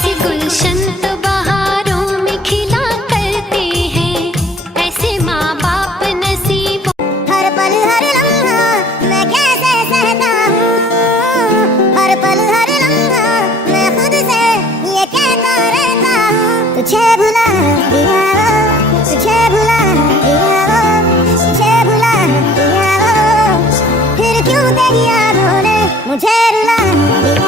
ऐसे गुलशन तो बहारों में खिला करते हैं, ऐसे माँ बाप नसीबों। हर पल हर लम्हा मैं कैसे सहता हूँ, हर पल हर लम्हा मैं खुद से ये कहता रहता हूँ, तुझे भुला दिया, तुझे भुला दिया, तुझे भुला दिया, फिर क्यों तेरी यादों ने मुझे रुला दिया।